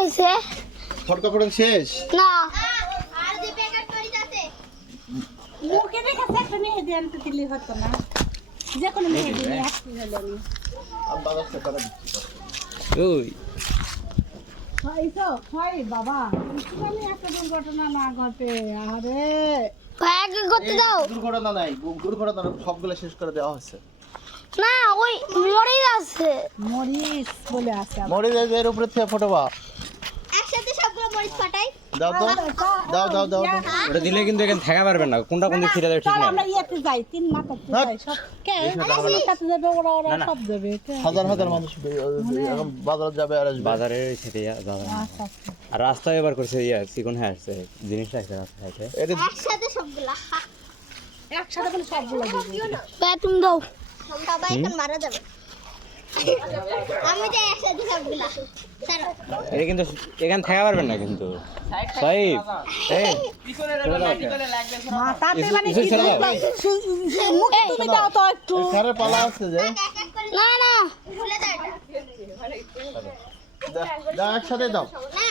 হয়েছে? ফটকা ফটক শেষ না আর যে প্যাকেট করি যাচ্ছে মুখে দেখা একটা মেহেদি আনতে দিলে হতো না যে কোনো মেহেদি নিয়ে আসতে হলো না আমি বাজার থেকে টাকা দিচ্ছি ওই খাইছো খাই বাবা আমি একটা দুর্ঘটনা না ঘটে আরে ভাইকে করতে দাও। দুর্ঘটনা নাই দুর্ঘটনা সবগুলো শেষ করে দেওয়া হয়েছে না ওই মরে যাচ্ছে। মরিস বলে আছে মরে যায় এর উপরে থেকে ফটোবা একসাথে সবগুলো মরিচ ফাটাই দাও তো দাও দাও দাও ওটা দিলে কিন্তু এখানে থাকা পারবেন না কোনটা কোন দিকে ছিড়ে যাবে ঠিক চল না আমরা ইয়েতে যাই তিন মাথাতে যাই সব কে সাথে যাবে ওরা সব যাবে কে? হাজার হাজার মানুষ এখন বাজার যাবে আর আসবে বাজারে ছেড়ে যাবে না। আচ্ছা আচ্ছা আর রাস্তায় এবার করছে চিকন হয়ে আসছে জিনিসটা আছে রাস্তায় এটা একসাথে সবগুলা একসাথে বলে সবগুলো দিবি ভাই তুমি দাও। সবাই এখন মারা যাবে আমি যাই একসাথে সবগুলা ছাড়ো এটা কিন্তু এখানে থাকা পারবেন না কিন্তু সাহেব এই মাথাতে মানে ইসু কি ছেড়ে দাও। মুখে তুমি দাও তো একটু কারে পালা আছে যে এক এক করে না না ভুলে যাও দাও একসাথে দাও না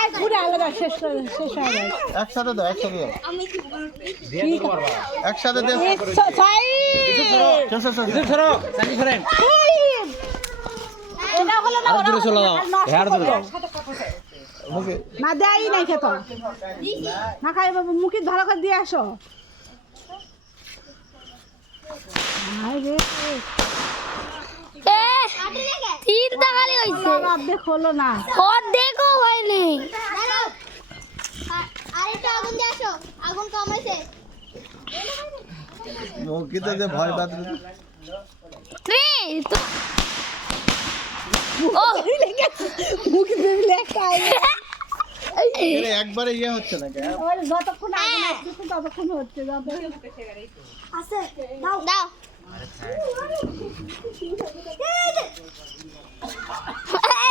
এই ঘুরে আলাদা শেষ হয়ে যায় একসাথে দাও একসাথে দাও আমি একসাথে দাও সাই শেষ শেষ ইসু ছাড়ো চাকি ফ্রেন এটা হলো না আর ওরা দূরে চলে যাও হেয়ার দূরে যাও মুখে না দেয় নাই খেত না খাই বাবু মুখে ধরা করে দিয়ে আসো আরে এ তিনটা খালি হয়েছে। অর্ধেক হলো না অর্ধেকও হয়নি। দাঁড়াও আরেকটা আগুন দিয়ে আসো আগুন কম হয়েছে মুখে তো যে ভয় বাদ রে তো- ও মুখে দিলে খাই এর একবারে ইয়ে হচ্ছে না কেন ওই যতক্ষণ আগে আসছে ততক্ষণ হচ্ছে যত আছে দাও দাও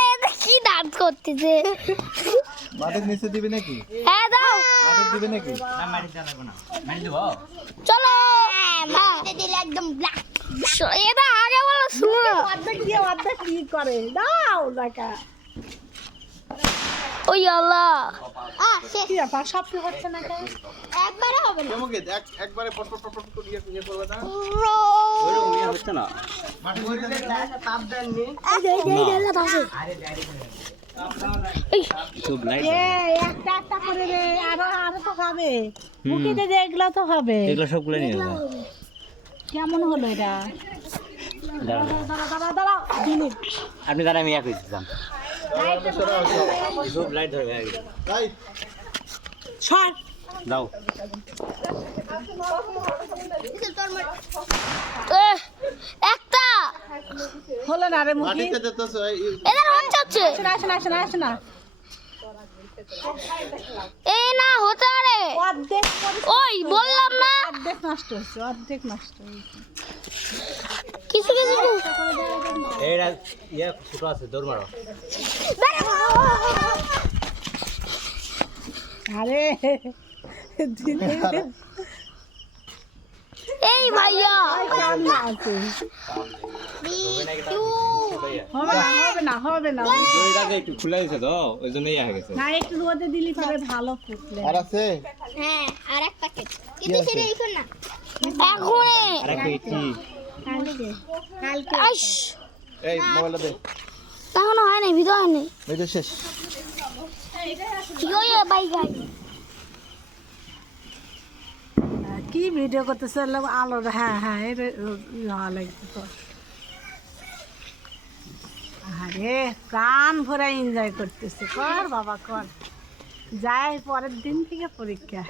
এটা কি দাঁত করতেছে? মাটির নিচে দিবি নাকি হ্যাঁ দাও মাটির দিবি নাকি চলো। এটা দিলে একদম ব্ল্যাক এটা আগে বলো শুনো না। অর্ধেক দিয়ে অর্ধেক কি করে দাও টাকা ওই আল্লাহ শেষ কি ব্যাপার সব কি হচ্ছে না কেন একবারে হবে না মুখে একবারে পট পট পট পট করে ইয়ে করবে না ওইরকম ইয়ে হচ্ছে না মাটির নিচে সব লাইট একটা একটা করে রে আরো আরো তো খাবে মুখে দিয়ে এগুলো তো হবে এগুলো সবগুলো নিয়ে যাও কেমন হলো এটা দাঁড়াও। দাঁড়া দাঁড়া দিলি আপনি দাঁড়া আমি এক দিচ্ছিলাম সব লাইট ধরবে তাই সর দাও এ, একটা হলো না রে মুখে মাটিতে দিতেছ এদের হচ্ছে আসে না আসে না আসে না আসে না এই না হতে পারে। অর্ধেক ওই বললাম না অর্ধেক নষ্ট হচ্ছে অর্ধেক নষ্ট হয়েছে কিছু কিছু এইটা ইয়ে ছোট আছে দৌড় মারো আরে এই ভাইয়া কান্না আছে হবে না হবে না হবে না দড়িটাকে একটু খুলে দিছে তো ওই জন্যই হয়ে গেছে না একটু রোদে দিলি পরে ভালো ফুটলে আর আছে হ্যাঁ আর এক প্যাকেট কিন্তু সেটা এখন না এখন আর একটা ইটি কালকে কালকে আইস এই মোবাইলটা দে এখনো হয় নাই ভিতর হয়নি এই যে শেষ কি ওই বাই গাই কি ভিডিও করতেছে আলো হ্যাঁ হ্যাঁ এটা ভালো লাগছে তো আরে প্রাণ ভরে এনজয় করতেছে কর বাবা কর যাই পরের দিন থেকে পরীক্ষা